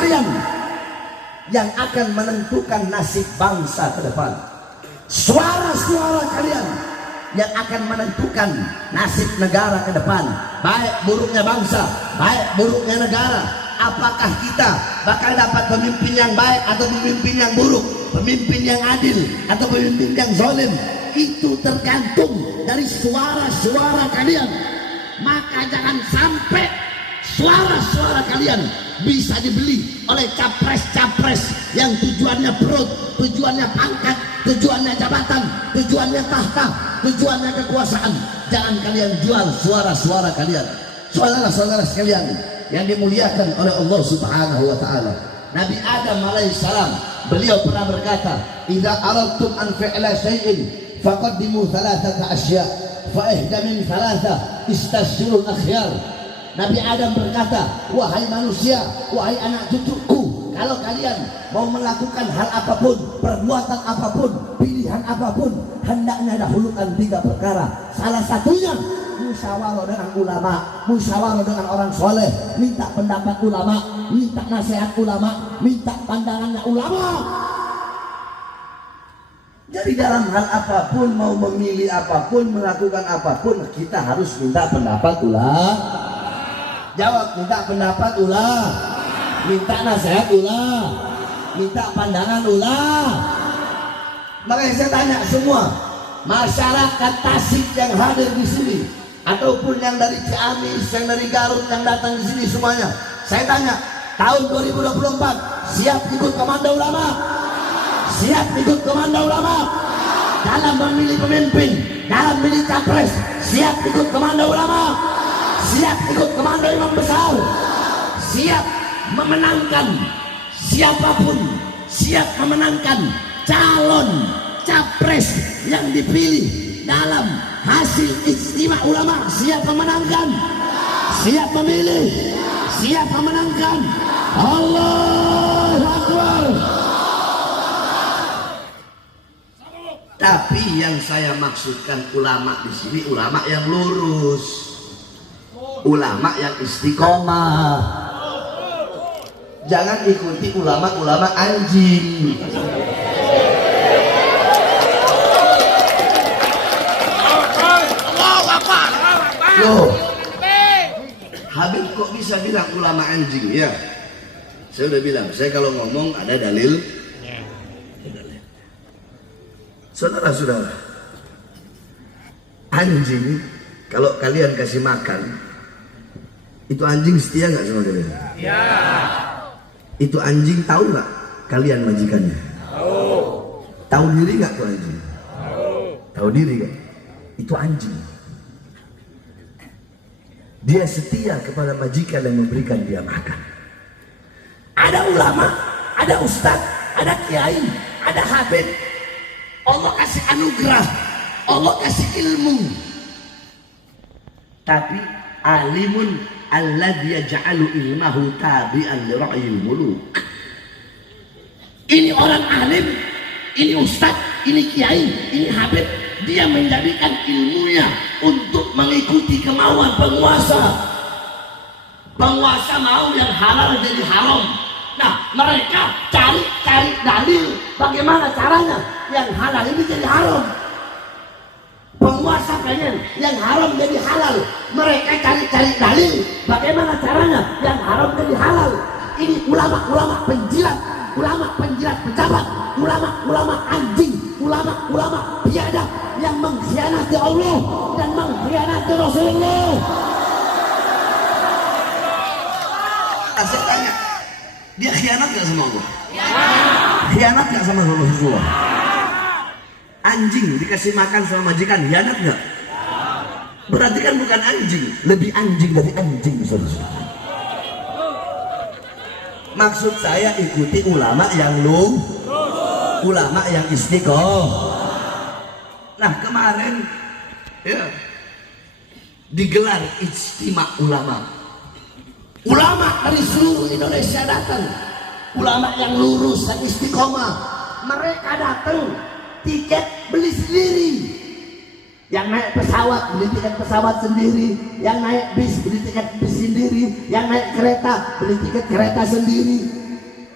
kalian yang akan menentukan nasib bangsa ke depan. Suara-suara kalian yang akan menentukan nasib negara ke depan. Baik buruknya bangsa, baik buruknya negara. Apakah kita bakal dapat pemimpin yang baik atau pemimpin yang buruk, pemimpin yang adil atau pemimpin yang zalim? Itu tergantung dari suara-suara kalian. Maka jangan sampai suara-suara kalian bisa dibeli oleh capres-capres yang tujuannya perut, tujuannya pangkat, tujuannya jabatan, tujuannya tahta, tujuannya kekuasaan. Jangan kalian jual suara-suara kalian. Saudara-saudara sekalian yang dimuliakan oleh Allah Subhanahu wa taala, Nabi Adam alaihissalam beliau pernah berkata, "Idza aradtum an fi'la syai'in faqaddimu thalathata asya' fa ihda min thalatha istasyrul akhyar." Nabi Adam berkata, "Wahai manusia, wahai anak cucuku, kalau kalian mau melakukan hal apapun, perbuatan apapun, pilihan apapun, hendaknya dahulukan 3 perkara. Salah satunya musyawarah dengan ulama, musyawarah dengan orang soleh, minta pendapat ulama, minta nasihat ulama, minta pandangannya ulama." Jadi dalam hal apapun, mau memilih apapun, melakukan apapun, kita harus minta pendapat ulama. Jawab, minta pendapat ulama, minta nasihat ulama, minta pandangan ulama. Makanya saya tanya semua masyarakat Tasik yang hadir di sini, ataupun yang dari Ciamis, yang dari Garut yang datang di sini semuanya, saya tanya, tahun 2024 siap ikut komando ulama? Siap ikut komando ulama? Dalam memilih pemimpin, dalam memilih capres, siap ikut komando ulama? Siap ikut komando imam besar? Siap memenangkan siapapun, siap memenangkan calon capres yang dipilih dalam hasil ijtima ulama? Siap memenangkan, siap memilih, siap memenangkan. Allahu Akbar. Tapi yang saya maksudkan ulama di sini ulama yang lurus, ulama yang istiqomah. Jangan ikuti ulama-ulama anjing. Loh, Habib kok bisa bilang ulama anjing ya? Saya udah bilang, saya kalau ngomong ada dalil. Saudara-saudara, anjing kalau kalian kasih makan, itu anjing setia nggak sama kalian? Ya. Itu anjing tahu nggak kalian majikannya? Tahu. Tahu diri nggak tuh anjing? Tahu. Tahu diri kan? Itu anjing. Dia setia kepada majikan yang memberikan dia makan. Ada ulama, ada ustadz, ada kiai, ada habib. Allah kasih anugerah, Allah kasih ilmu. Tapi alimun alladzi yaj'alu ilmahu tabi'an li ra'yil muluk. Ini orang alim, ini ustaz, ini kiai, ini habib. Dia menjadikan ilmunya untuk mengikuti kemauan penguasa. Penguasa mau yang halal jadi haram. Nah, mereka cari dalil bagaimana caranya yang halal ini jadi haram. Penguasa pengen yang haram jadi halal, mereka cari dalil bagaimana caranya yang haram jadi halal. Ini ulama-ulama penjilat, ulama-penjilat pejabat, ulama-ulama anjing, ulama-ulama biadab yang mengkhianati Allah dan mengkhianati Rasulullah. Saya tanya, dia khianat gak sama Allah? Khianat gak sama Rasulullah? Anjing dikasih makan sama majikan, khianat gak? Berarti kan bukan anjing, lebih anjing dari anjing. Maksud saya ikuti ulama yang ulama yang istiqomah. Nah kemarin ya, digelar ijtima ulama. Ulama dari seluruh Indonesia datang, ulama yang lurus dan istiqomah. Mereka datang, tiket beli sendiri. Yang naik pesawat beli tiket pesawat sendiri, yang naik bis beli tiket bis sendiri, yang naik kereta beli tiket kereta sendiri.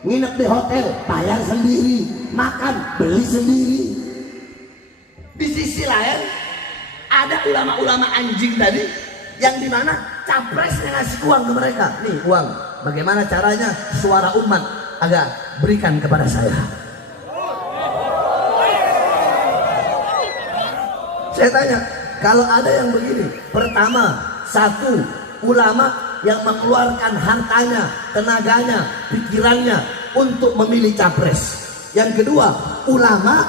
nginep di hotel, bayar sendiri, makan, beli sendiri. Di sisi lain, ada ulama-ulama anjing tadi, yang dimana capresnya ngasih uang ke mereka. Nih uang, bagaimana caranya suara umat agak berikan kepada saya. Saya tanya, kalau ada yang begini, pertama, satu, ulama yang mengeluarkan hartanya, tenaganya, pikirannya untuk memilih capres. Yang kedua, ulama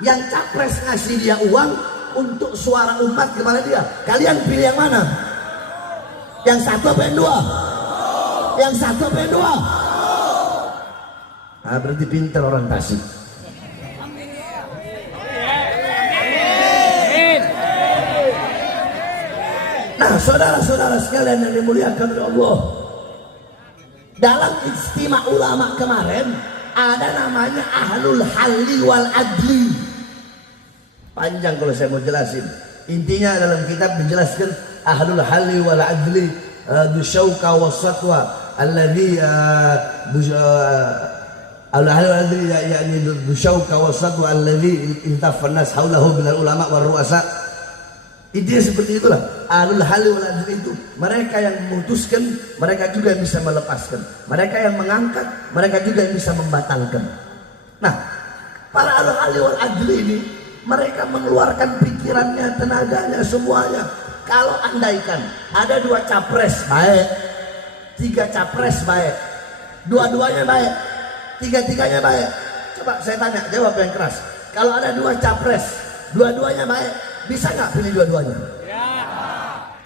yang capres ngasih dia uang untuk suara umat kepada dia. Kalian pilih yang mana? Yang satu apa yang dua? Yang satu apa yang dua? Nah, berarti pintar orang Tasik. Nah, saudara-saudara sekalian yang dimuliakan oleh Allah, dalam istimewa ulama kemarin ada namanya ahlul halli wal adli. Panjang kalau saya mau jelasin. Intinya dalam kitab dijelaskan ahlul halli wal adli dusyauka wasatwa alladhi ahlul halli wal adli yakni dusyauka wasatwa alladhi intafan nas haulahu minal ulama wal ru'asa. Intinya seperti itulah. Ahlul halli wal adli itu mereka yang memutuskan, mereka juga yang bisa melepaskan. Mereka yang mengangkat, mereka juga yang bisa membatalkan. Nah, para ahlul halli wal adli ini mereka mengeluarkan pikirannya, tenaganya, semuanya. Kalau andaikan ada dua capres baik, tiga capres baik, dua-duanya baik, tiga-tiganya baik. Coba saya tanya, jawab yang keras. Kalau ada dua capres, dua-duanya baik, bisa nggak pilih dua-duanya? Ya.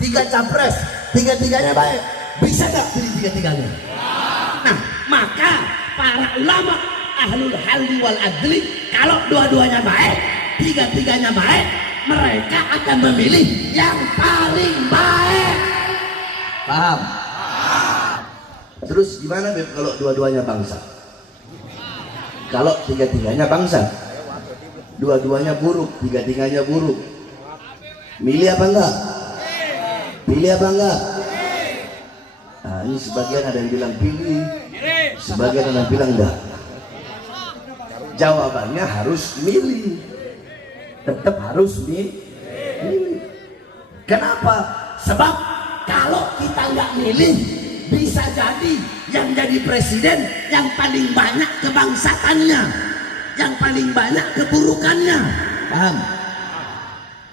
Tiga capres, tiga-tiganya baik, bisa nggak pilih tiga-tiganya? Ya. Nah, maka para ulama ahlul halli wal adli, kalau dua-duanya baik, tiga-tiganya baik, mereka akan memilih yang paling baik. Paham? Terus gimana Beb kalau dua-duanya bangsa? Kalau tiga-tiganya bangsa, dua-duanya buruk, tiga-tiganya buruk, milih apa enggak? Pilih apa enggak? Nah, ini sebagian ada yang bilang pilih, sebagian ada yang bilang enggak. Jawabannya harus milih, tetap harus milih. Kenapa? Sebab kalau kita nggak milih, bisa jadi yang jadi presiden yang paling banyak kebangsatannya, yang paling banyak keburukannya. Paham?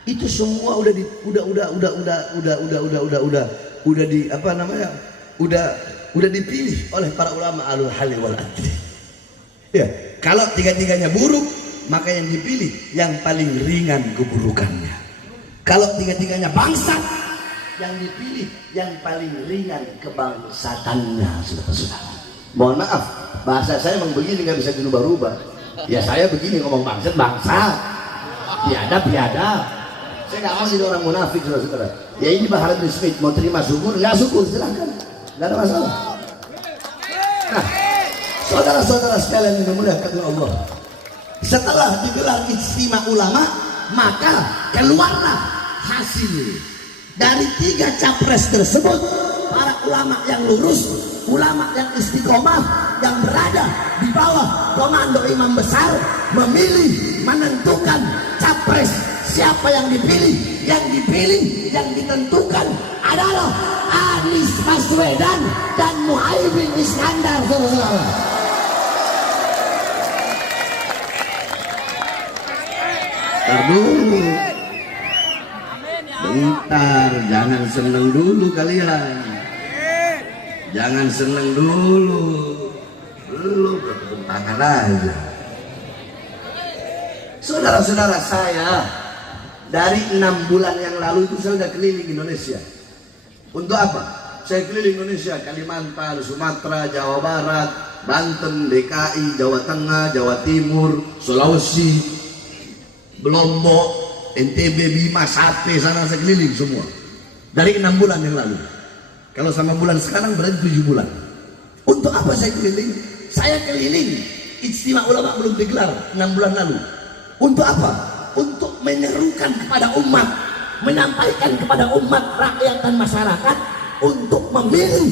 Itu semua udah di apa namanya? Udah dipilih oleh para ulama ahlul halli wal adli. Ya, kalau tiga-tiganya buruk, maka yang dipilih yang paling ringan keburukannya. Kalau tiga-tiganya bangsat, yang dipilih yang paling ringan kebangsatannya. Saudara-saudara, mohon maaf, bahasa saya memang begini, nggak bisa dirubah-rubah. Ya saya begini ngomong bangsat, biadab. Saya nggak masih orang munafik, saudara-saudara. Ya ini Bahar bin Smith, mau terima syukur, nggak syukur silahkan, nggak ada masalah. Nah, saudara-saudara sekalian yang dimuliakan Allah, setelah digelar ijtima ulama, maka keluarlah hasil dari tiga capres tersebut. Para ulama yang lurus, ulama yang istiqomah, yang berada di bawah komando imam besar, memilih, menentukan capres. Siapa yang dipilih? Yang dipilih, yang ditentukan adalah Anies Baswedan dan Muhaimin Iskandar. Dulu bentar, jangan seneng dulu kalian, jangan seneng dulu, belum bertepuk tangan aja. Saudara-saudara, saya dari 6 bulan yang lalu itu saya sudah keliling Indonesia. Untuk apa? Saya keliling Indonesia, Kalimantan, Sumatera, Jawa Barat, Banten, DKI, Jawa Tengah, Jawa Timur, Sulawesi, Lombok, NTB, Bima, Sate, sana saya keliling semua. Dari 6 bulan yang lalu. Kalau sama bulan sekarang berarti 7 bulan. Untuk apa saya keliling? Saya keliling ijtima ulama belum digelar 6 bulan lalu. Untuk apa? Untuk menyerukan kepada umat, menyampaikan kepada umat, rakyat dan masyarakat untuk memilih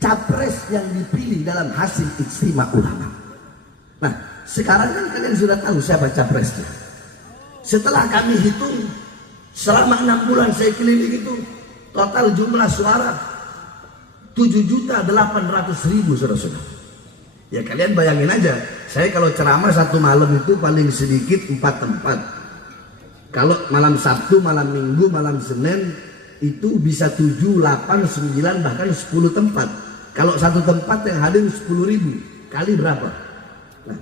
capres yang dipilih dalam hasil ijtima ulama. Nah, sekarang kan kalian sudah tahu siapa capresnya. Setelah kami hitung selama 6 bulan saya keliling itu, total jumlah suara 7.800.000 saudara-saudara. Ya kalian bayangin aja, saya kalau ceramah satu malam itu paling sedikit 4 tempat. Kalau malam Sabtu, malam Minggu, malam Senin itu bisa 7, 8, 9 bahkan 10 tempat. Kalau satu tempat yang hadir 10.000 kali berapa? Nah,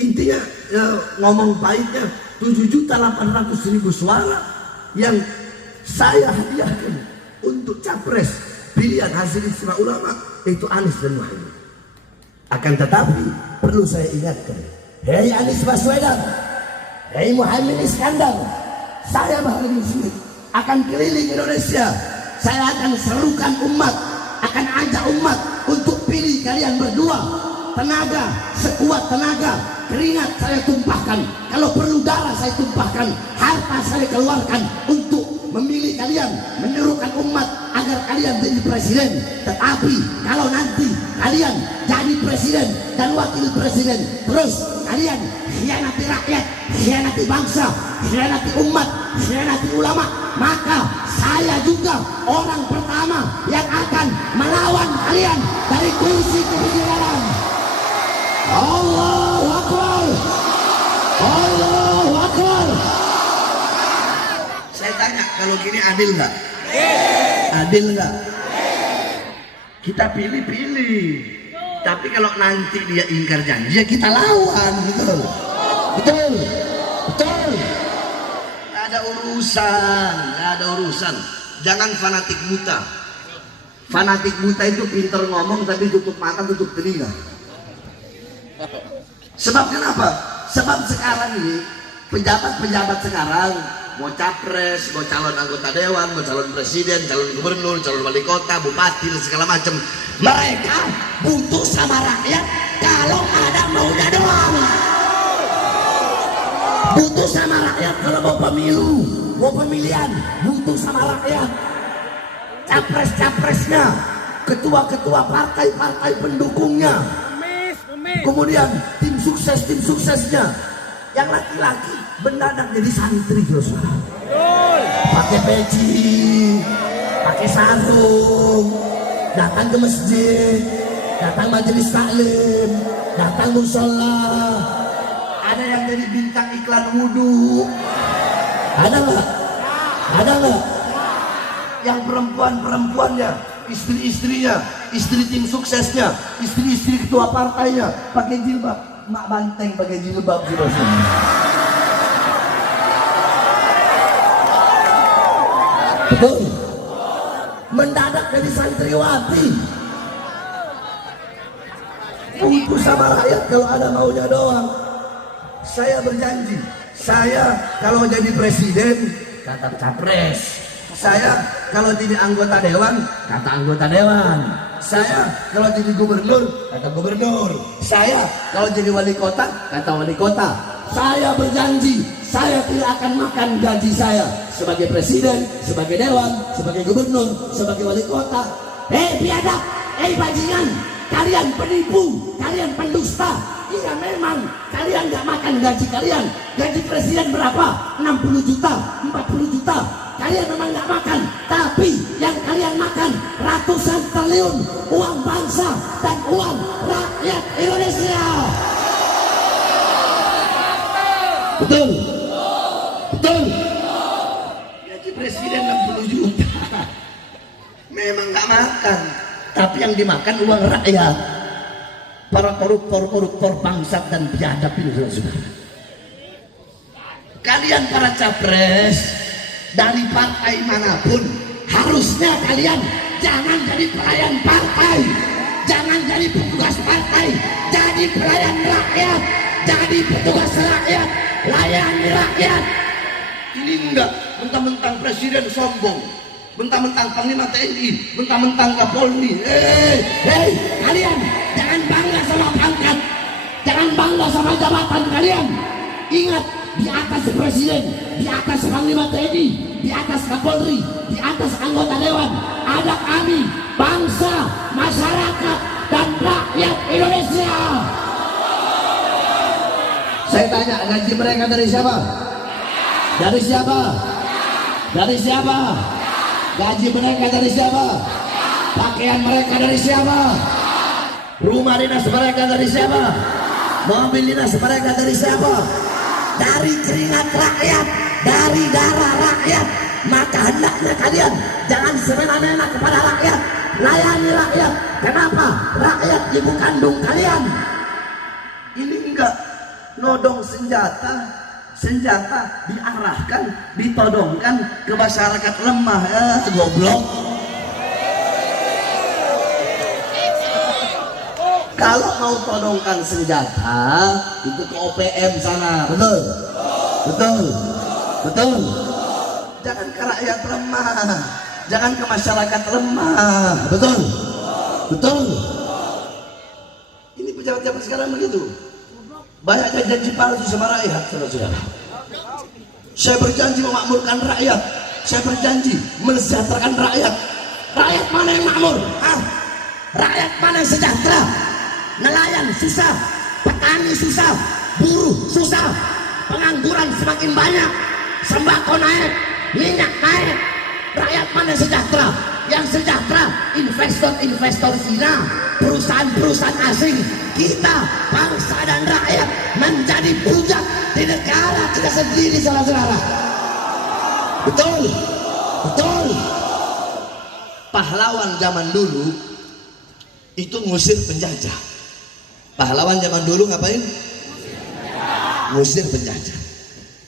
intinya ya, ngomong pahitnya 7.800.000 suara yang saya hadiahkan untuk capres pilihan hasil ijtima ulama, itu Anies dan Muhaimin. Akan tetapi perlu saya ingatkan, hei Anies Baswedan, hei Muhaimin Iskandar, saya Bahar Muslim akan keliling Indonesia. Saya akan serukan umat, akan ajak umat untuk pilih kalian berdua. Tenaga, sekuat tenaga, keringat saya tumpahkan, kalau perlu darah saya tumpahkan, harta saya keluarkan untuk memilih kalian, menyerukan umat agar kalian jadi presiden. Tetapi kalau nanti kalian jadi presiden dan wakil presiden, terus kalian khianati rakyat, khianati bangsa, khianati umat, khianati ulama, maka saya juga orang pertama yang akan melawan kalian dari kursi kepresidenan. Allahu Akbar, Allahu Akbar. Saya tanya, kalau gini adil nggak? Adil nggak? Kita pilih-pilih. Tapi kalau nanti dia ingkar janji, ya kita lawan, betul? Betul? Betul? Nggak ada urusan, nggak ada urusan. Jangan fanatik buta. Fanatik buta itu pinter ngomong tapi tutup mata, tutup telinga. Sebab kenapa? Sebab sekarang ini pejabat-pejabat sekarang mau capres, mau calon anggota dewan, mau calon presiden, calon gubernur, calon wali kota, bupati dan segala macam, mereka butuh sama rakyat kalau ada maunya doang. Butuh sama rakyat kalau mau pemilu, mau pemilihan, butuh sama rakyat. Capres-capresnya, ketua-ketua partai-partai pendukungnya, kemudian tim suksesnya, yang laki-laki mendadak jadi santri terus, pakai peci, pakai sarung, datang ke masjid, datang majelis taklim, datang musola. Ada yang jadi bintang iklan wudhu, ada nggak? Ada nggak? Yang perempuan-perempuannya, istri-istrinya, istri tim suksesnya, istri-istri ketua partainya pakai jilbab, mak banteng pakai jilbab juga. Betul. Mendadak jadi santriwati. Butuh sama rakyat kalau ada maunya doang. Saya berjanji, saya kalau jadi presiden kata capres. Saya kalau jadi anggota dewan, kata anggota dewan. Saya kalau jadi gubernur, kata gubernur. Saya kalau jadi wali kota, kata wali kota. Saya berjanji, saya tidak akan makan gaji saya sebagai presiden, sebagai dewan, sebagai gubernur, sebagai wali kota. Biadab, bajingan, kalian penipu, kalian pendusta. Iya memang kalian nggak makan gaji kalian. Gaji presiden berapa? 60 juta, 40 juta. Kalian memang nggak makan, tapi yang kalian makan ratusan triliun uang bangsa dan uang rakyat Indonesia. Betul? Betul? Gaji presiden 60 juta. Memang nggak makan, tapi yang dimakan uang rakyat. Para koruptor bangsat dan biadab ini sudah. Kalian para capres dari partai manapun, harusnya kalian jangan jadi pelayan partai, jangan jadi petugas partai, jadi pelayan rakyat, jadi petugas rakyat, layani rakyat. Ini enggak, mentang-mentang presiden sombong, mentang-mentang panglima TNI, mentang-mentang Kapolri. Kalian jangan bangga sama pangkat, jangan bangga sama jabatan kalian. Ingat, di atas presiden, di atas panglima TNI, di atas Kapolri, di atas anggota dewan, ada kami, bangsa, masyarakat, dan rakyat Indonesia. Saya tanya, gaji mereka dari siapa? Dari siapa? Dari siapa? Gaji mereka dari siapa? Pakaian mereka dari siapa? Rumah dinas mereka dari siapa? Mobil dinas mereka dari siapa? Dari keringat rakyat, dari darah rakyat. Maka hendaknya kalian jangan semena-mena kepada rakyat, layani rakyat. Kenapa? Rakyat ibu kandung kalian. Ini enggak nodong senjata diarahkan, ditodongkan ke masyarakat lemah. Goblok. Kalau mau todongkan senjata itu ke OPM sana, betul, betul, betul. Jangan ke rakyat lemah, jangan ke masyarakat lemah, betul, betul. Ini pejabat zaman sekarang begitu. Banyaknya janji palsu sama rakyat, saudara-saudara. Saya berjanji memakmurkan rakyat, saya berjanji mensejahterakan rakyat. Rakyat mana yang makmur? Rakyat mana yang sejahtera? Nelayan susah, petani susah, buruh susah, pengangguran semakin banyak, sembako naik, minyak naik. Rakyat mana yang sejahtera? Yang sejahtera investor-investor Cina, perusahaan-perusahaan asing. Kita bangsa dan rakyat menjadi budak di negara kita sendiri, saudara-saudara. Betul, betul. Pahlawan zaman dulu itu ngusir penjajah. Pahlawan zaman dulu ngapain? Ngusir penjajah.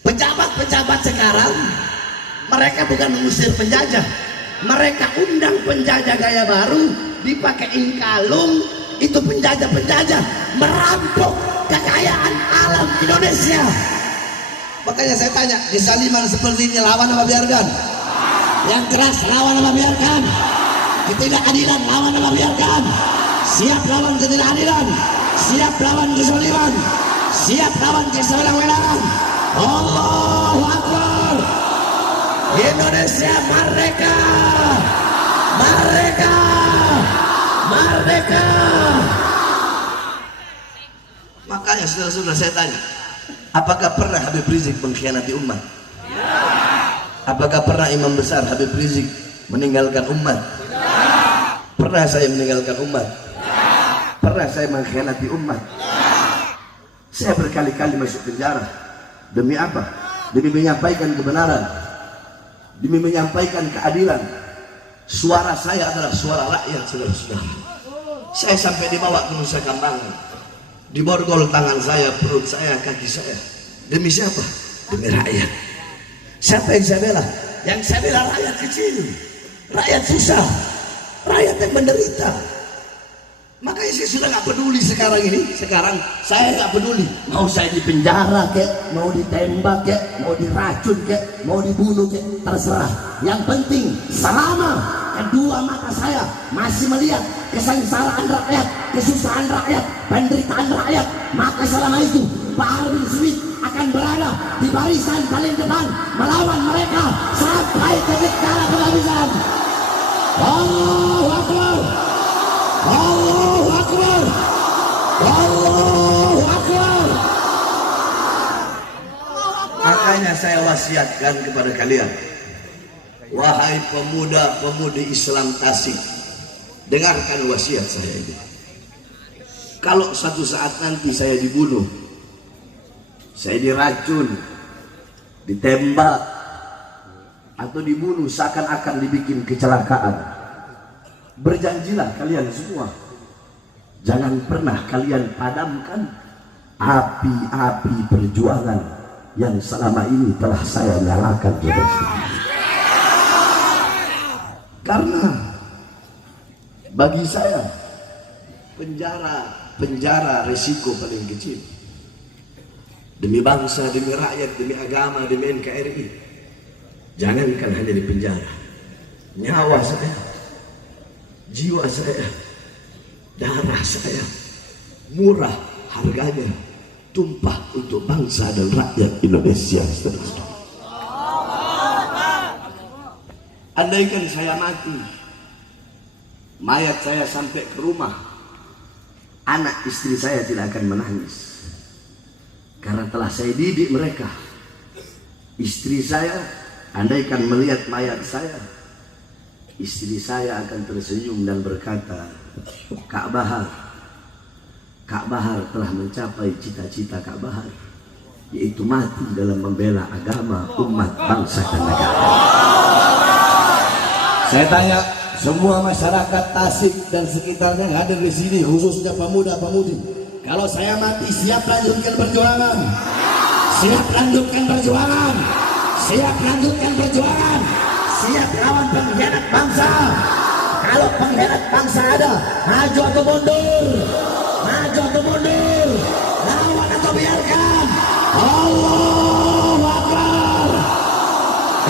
Pejabat-pejabat sekarang mereka bukan mengusir penjajah, mereka undang penjajah gaya baru, dipakein kalung. Itu penjajah-penjajah merampok kekayaan alam Indonesia. Makanya saya tanya, di zaliman seperti ini lawan apa biarkan? Yang keras lawan apa biarkan? Ketidakadilan lawan apa biarkan? Siap lawan ketidakadilan, siap lawan kezaliman, siap lawan kesewenang-wenangan. Allahu Akbar. Indonesia merdeka, merdeka, merdeka. Makanya saudara-saudara saya tanya, apakah pernah Habib Rizik mengkhianati umat? Apakah pernah imam besar Habib Rizik meninggalkan umat? Pernah saya meninggalkan umat? Pernah saya mengkhianati umat? Saya berkali-kali masuk penjara. Demi apa? Demi menyampaikan kebenaran, demi menyampaikan keadilan. Suara saya adalah suara rakyat, saudara-saudara. Saya sampai dibawa ke Nusa Kambangan, diborgol tangan saya, perut saya, kaki saya. Demi siapa? Demi rakyat. Siapa yang saya bela? Yang saya bela rakyat kecil, rakyat susah, rakyat yang menderita. Makanya saya sudah nggak peduli sekarang ini. Sekarang saya nggak peduli. Mau saya di penjara kek, mau ditembak kek, mau diracun kek, mau dibunuh kek, terserah. Yang penting selama kedua mata saya masih melihat kesengsaraan rakyat, kesusahan rakyat, penderitaan rakyat, maka selama itu Pak Harun Smith akan berada di barisan paling depan melawan mereka sampai titik darah penghabisan. Allahu Akbar. Allahu Akbar. Allahu Akbar. Makanya saya wasiatkan kepada kalian, wahai pemuda-pemudi Islam Tasik, dengarkan wasiat saya ini. Kalau suatu saat nanti saya dibunuh, saya diracun, ditembak, atau dibunuh seakan-akan dibikin kecelakaan, berjanjilah kalian semua, jangan pernah kalian padamkan api-api perjuangan yang selama ini telah saya nyalakan. Karena bagi saya penjara risiko paling kecil. Demi bangsa, demi rakyat, demi agama, demi NKRI. Jangankan hanya di penjara, nyawa saya, jiwa saya, darah saya, murah harganya, tumpah untuk bangsa dan rakyat Indonesia. Andaikan saya mati, mayat saya sampai ke rumah, anak istri saya tidak akan menangis. Karena telah saya didik mereka. Istri saya, andaikan melihat mayat saya, istri saya akan tersenyum dan berkata, Kak Bahar telah mencapai cita-cita Kak Bahar, yaitu mati dalam membela agama, umat, bangsa, dan negara. Saya tanya semua masyarakat Tasik dan sekitarnya yang hadir di sini, khususnya pemuda-pemudi, kalau saya mati siap lanjutkan perjuangan? Siap lanjutkan perjuangan? Siap lanjutkan perjuangan? Siap lawan pengkhianat bangsa? Kalau pengkhianat bangsa ada, maju atau mundur? Maju atau mundur? Lawan atau biarkan? Allahu Akbar!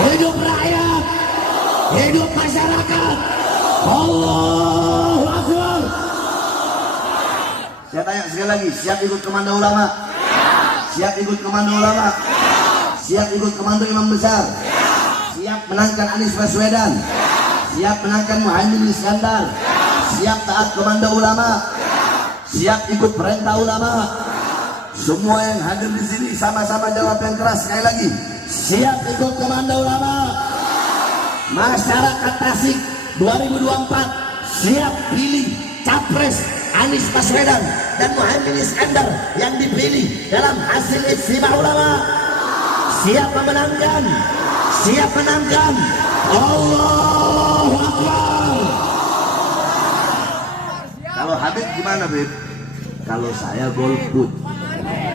Hidup rakyat! Hidup masyarakat! Allahu Akbar! Saya tanya sekali lagi, siap ikut komando ulama? Siap ikut komando ulama? Siap ikut komando imam besar? Siap menangkan Anies Baswedan? Siap menangkan Muhaimin Iskandar? Siap taat komando ulama? Siap ikut perintah ulama? Semua yang hadir di sini sama-sama jawab yang keras sekali lagi. Siap ikut komando ulama? Masyarakat Tasik 2024 siap pilih capres Anies Baswedan dan Muhaimin Iskandar yang dipilih dalam hasil ijtima ulama. Siap memenangkan? Siap menangkan? Allahu Akbar! Kalau Habib gimana, Bib? Kalau saya golput.